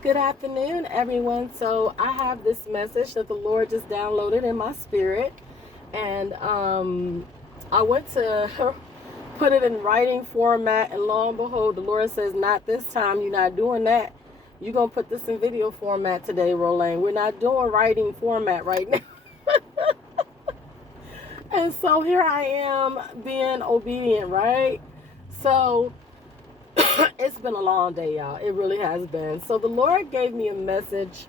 Good afternoon, everyone. So, I have this message that the Lord just downloaded in my spirit, and I went to put it in writing format, and lo and behold, the Lord says, "Not this time. You're not doing that. You're gonna put this in video format today, Roland. We're not doing writing format right now." And so here I am being obedient, right? So it's been a long day, y'all. It really has been. So the Lord gave me a message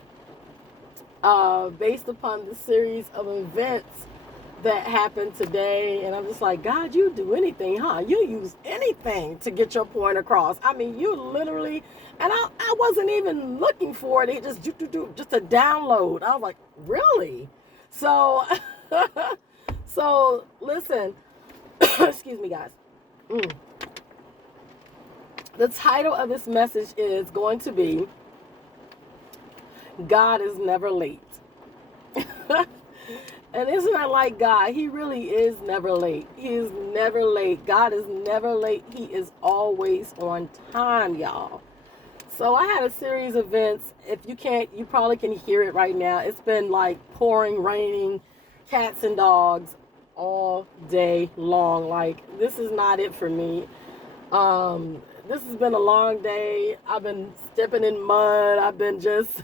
based upon the series of events that happened today. And I'm just like, God, you do anything, huh? You use anything to get your point across. I mean, you literally, and I wasn't even looking for it. It just a download. I was like, really? So, so listen, excuse me, guys. Mm. The title of this message is going to be God is never late. And isn't that like God? He really is never late. He is never late. God is never late. He is always on time, y'all. So I had a series of events. If you can't, you probably can hear it right now. It's been like pouring, raining, cats and dogs all day long. Like, this is not it for me. This has been a long day. I've been stepping in mud. I've been just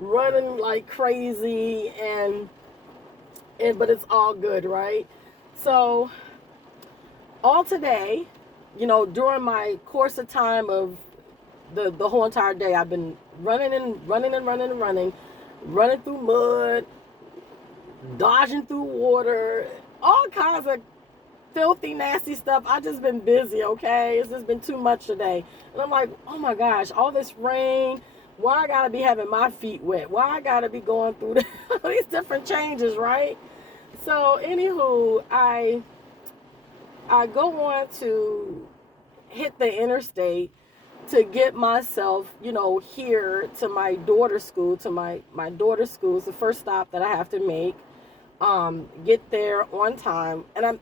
running like crazy, but it's all good, right? So all today, during my course of time of the whole entire day, I've been running through mud, dodging through water, all kinds of filthy, nasty stuff. I just been busy, okay? It's just been too much today. And I'm like, oh my gosh, all this rain. Why I gotta be having my feet wet? Why I gotta be going through these different changes, right? So, anywho, I go on to hit the interstate to get myself, here to my daughter's school. To my daughter's school is the first stop that I have to make. Get there on time, and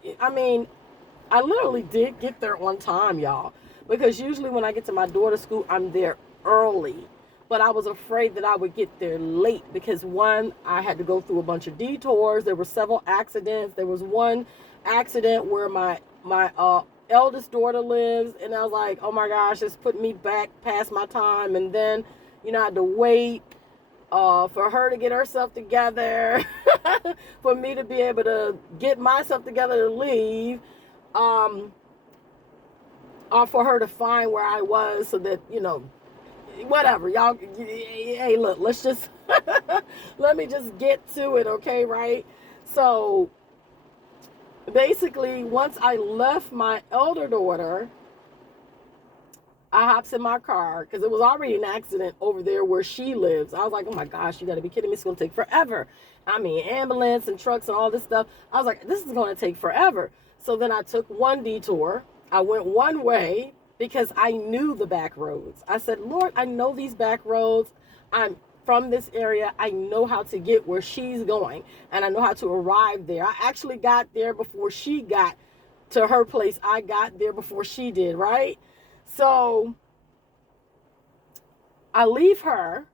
I literally did get there on time, y'all, because usually when I get to my daughter's school, I'm there early. But I was afraid that I would get there late because, one, I had to go through a bunch of detours. There were several accidents. There was one accident where my eldest daughter lives, and I was like, oh my gosh, it's putting me back past my time. And then, I had to wait for her to get herself together, for me to be able to get myself together to leave, or for her to find where I was, so that, whatever, y'all. Hey, look, let's just let me just get to it, okay? Right? So basically, once I left my elder daughter, I hops in my car because it was already an accident over there where she lives. I was like, oh my gosh, you got to be kidding me. It's going to take forever. I mean, ambulance and trucks and all this stuff. I was like, this is going to take forever. So then I took one detour. I went one way because I knew the back roads. I said, Lord, I know these back roads. I'm from this area. I know how to get where she's going, and I know how to arrive there. I actually got there before she got to her place. I got there before she did, right? So I leave her.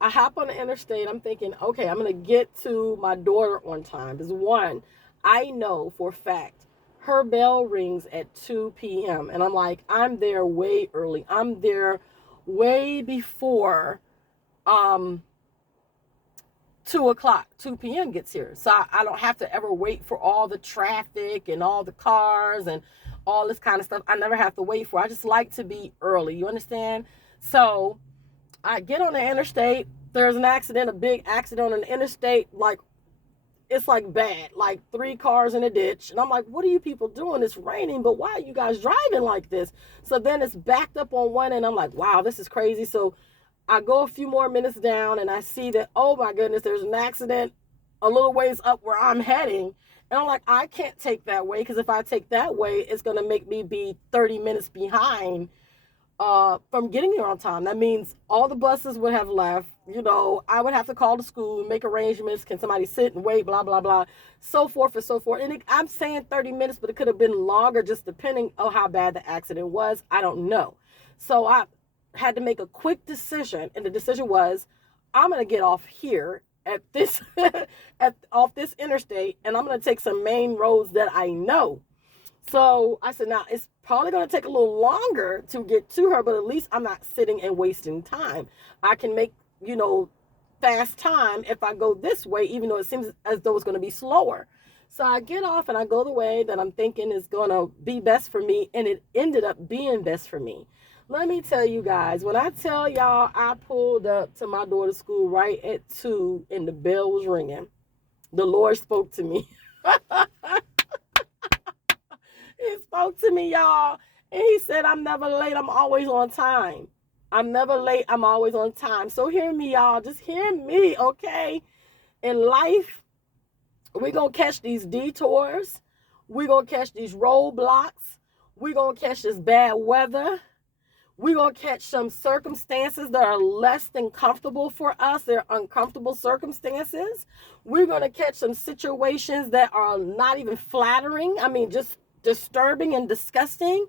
I hop on the interstate. I'm thinking, okay, I'm going to get to my daughter on time. Because, one, I know for a fact her bell rings at 2 p.m. And I'm like, I'm there way early. I'm there way before 2 o'clock, 2 p.m. gets here. So I don't have to ever wait for all the traffic and all the cars and all this kind of stuff. I never have to wait for. I just like to be early. You understand? So I get on the interstate. There's an accident, a big accident on the interstate. Like, it's like bad. Like 3 cars in a ditch. And I'm like, what are you people doing? It's raining, but why are you guys driving like this? So then it's backed up on one end. I'm like, wow, this is crazy. So I go a few more minutes down and I see that, oh my goodness, there's an accident a little ways up where I'm heading. And I'm like, I can't take that way, because if I take that way, it's going to make me be 30 minutes behind from getting here on time. That means all the buses would have left. I would have to call the school and make arrangements. Can somebody sit and wait, blah, blah, blah, so forth and so forth. And I'm saying 30 minutes, but it could have been longer, just depending on how bad the accident was. I don't know. So had to make a quick decision, and the decision was, I'm going to get off here at this off this interstate, and I'm going to take some main roads that I know. So I said, now it's probably going to take a little longer to get to her, but at least I'm not sitting and wasting time. I can make, fast time if I go this way, even though it seems as though it's going to be slower. So I get off and I go the way that I'm thinking is going to be best for me, and it ended up being best for me. Let me tell you guys, when I tell y'all I pulled up to my daughter's school right at 2 and the bell was ringing, the Lord spoke to me. He spoke to me, y'all, and he said, I'm never late, I'm always on time. I'm never late, I'm always on time. So hear me, y'all, just hear me, okay? In life, we're going to catch these detours. We're going to catch these roadblocks. We're going to catch this bad weather. We're going to catch some circumstances that are less than comfortable for us. They're uncomfortable circumstances. We're going to catch some situations that are not even flattering. I mean, just disturbing and disgusting.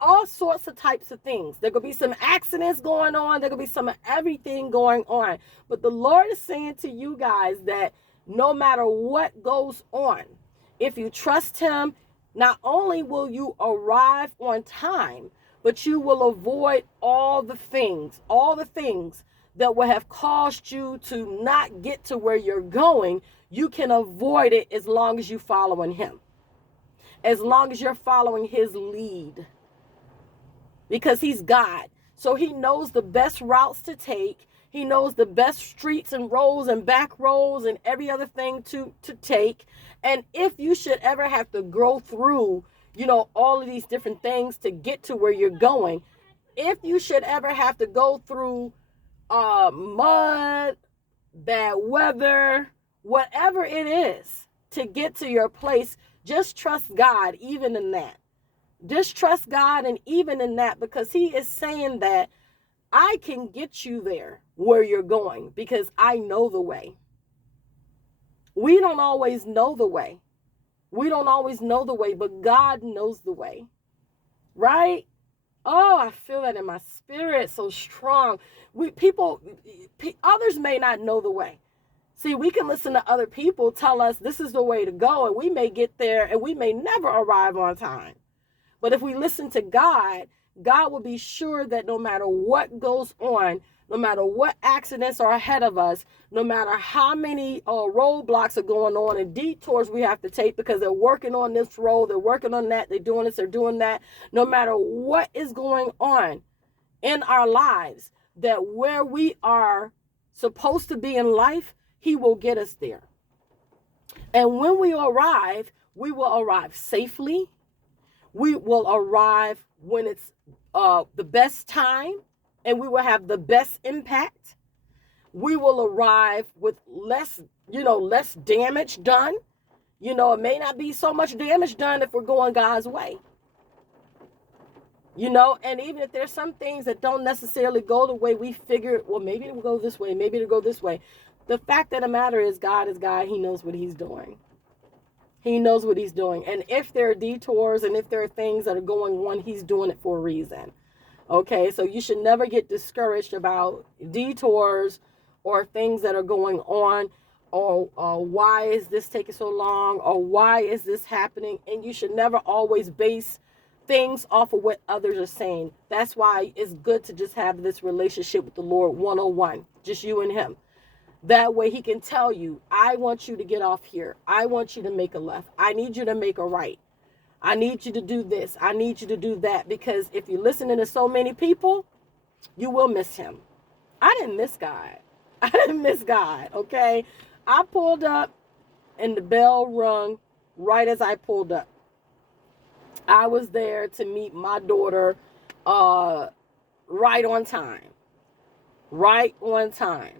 All sorts of types of things. There could be some accidents going on. There could be some of everything going on. But the Lord is saying to you guys that no matter what goes on, if you trust him, not only will you arrive on time, but you will avoid all the things that would have caused you to not get to where you're going. You can avoid it as long as you're following him, as long as you're following his lead, because he's God. So he knows the best routes to take. He knows the best streets and roads and back roads and every other thing to take. And if you should ever have to go through, all of these different things to get to where you're going, if you should ever have to go through mud, bad weather, whatever it is to get to your place, just trust God even in that. Just trust God, and even in that, because he is saying that I can get you there where you're going because I know the way. We don't always know the way. But God knows the way. Right? Oh, I feel that in my spirit so strong. Others may not know the way. See, we can listen to other people tell us this is the way to go, and we may get there and we may never arrive on time. But if we listen to God, God will be sure that no matter what goes on, no matter what accidents are ahead of us, no matter how many roadblocks are going on and detours we have to take because they're working on this road, they're working on that, they're doing this, they're doing that, no matter what is going on in our lives, that where we are supposed to be in life, he will get us there. And when we arrive, we will arrive safely. We will arrive when it's the best time, and we will have the best impact. We will arrive with less damage done. It may not be so much damage done if we're going God's way. And even if there's some things that don't necessarily go the way we figure, well, maybe it will go this way, maybe it'll go this way. The fact of the matter is, God is God. He knows what he's doing. He knows what he's doing. And if there are detours and if there are things that are going on, he's doing it for a reason. Okay, so you should never get discouraged about detours or things that are going on, or why is this taking so long, or why is this happening? And you should never always base things off of what others are saying. That's why it's good to just have this relationship with the Lord one-on-one, just you and him. That way he can tell you, I want you to get off here. I want you to make a left. I need you to make a right. I need you to do this. I need you to do that. Because if you're listening to so many people, you will miss him. I didn't miss God. Okay? I pulled up and the bell rung right as I pulled up. I was there to meet my daughter right on time. Right on time.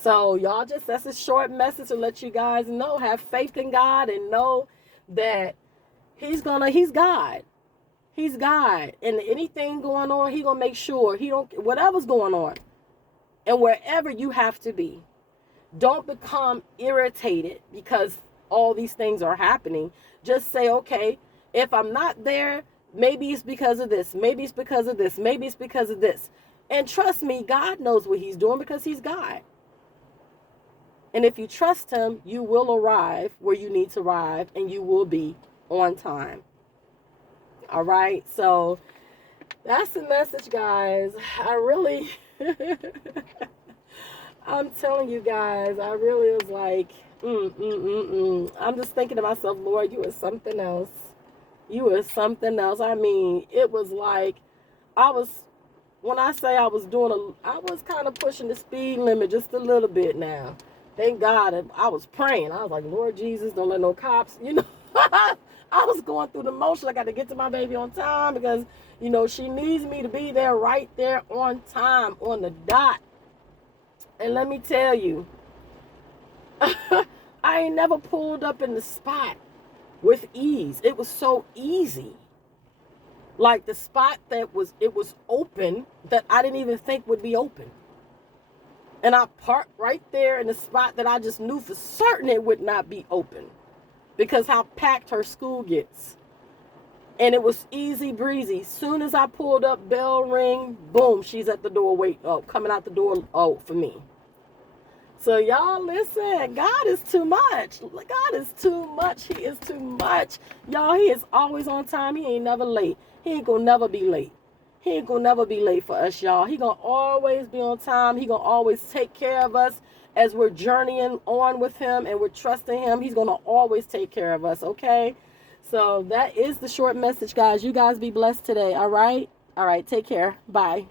So y'all, that's a short message to let you guys know, have faith in God and know that he's God. He's God. And anything going on, he gonna make sure whatever's going on and wherever you have to be, don't become irritated because all these things are happening. Just say, okay, if I'm not there, Maybe it's because of this. Maybe it's because of this. Maybe it's because of this. And trust me, God knows what he's doing because he's God. And if you trust him, you will arrive where you need to arrive and you will be on time. All right. So that's the message, guys. I really, I'm telling you guys, I really was like, I'm just thinking to myself, Lord, you are something else. You are something else. I mean, it was like, when I say I was kind of pushing the speed limit just a little bit now. Thank God I was praying. I was like, Lord Jesus, don't let no cops, I was going through the motion. I got to get to my baby on time because, she needs me to be there right there on time, on the dot. And let me tell you, I ain't never pulled up in the spot with ease. It was so easy. Like the spot it was open that I didn't even think would be open. And I parked right there in the spot that I just knew for certain it would not be open because how packed her school gets. And it was easy breezy. Soon as I pulled up, bell ring, boom, she's at the door coming out the door for me. So y'all listen, God is too much. God is too much. He is too much. Y'all, he is always on time. He ain't never late. He ain't gonna never be late. He ain't gonna never be late for us, y'all. He gonna always be on time. He gonna always take care of us as we're journeying on with him and we're trusting him. He's gonna always take care of us, okay? So that is the short message, guys. You guys be blessed today, all right? All right, take care. Bye.